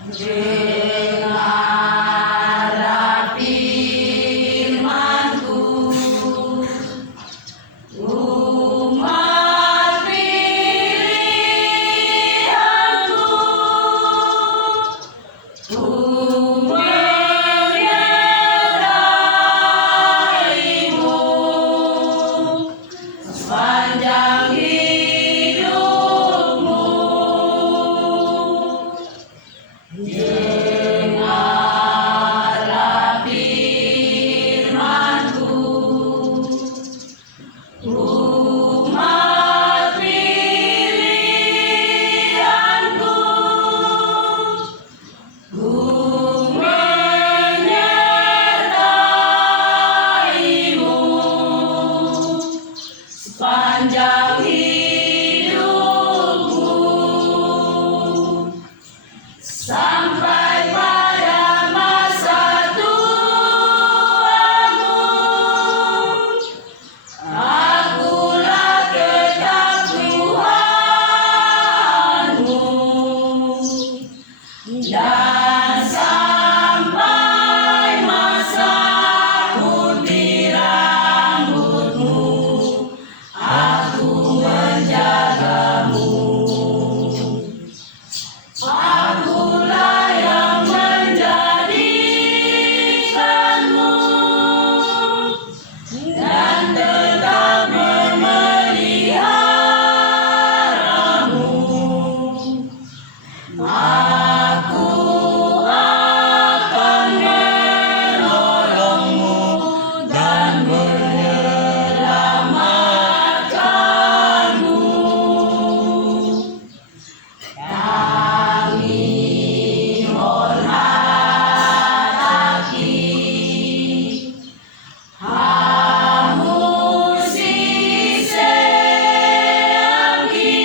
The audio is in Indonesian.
Dengarlah firman-Ku, umat pilihan-Ku. Ku menyerahimu sepanjang hidupmu. Dengarlah firman-Ku, umat pilihan-Ku. Ku menyertaimu sepanjang hidupmu, sampai pada masa tuamu. Akulah tetap Tuhanmu, dan sampai masa putih rambutmu, aku menjagamu. Akulah yang menjadikanmu dan tetap memeliharamu. Aku akan menolongmu dan menyelamatkanmu. Kami hormati Hamusi Seaki.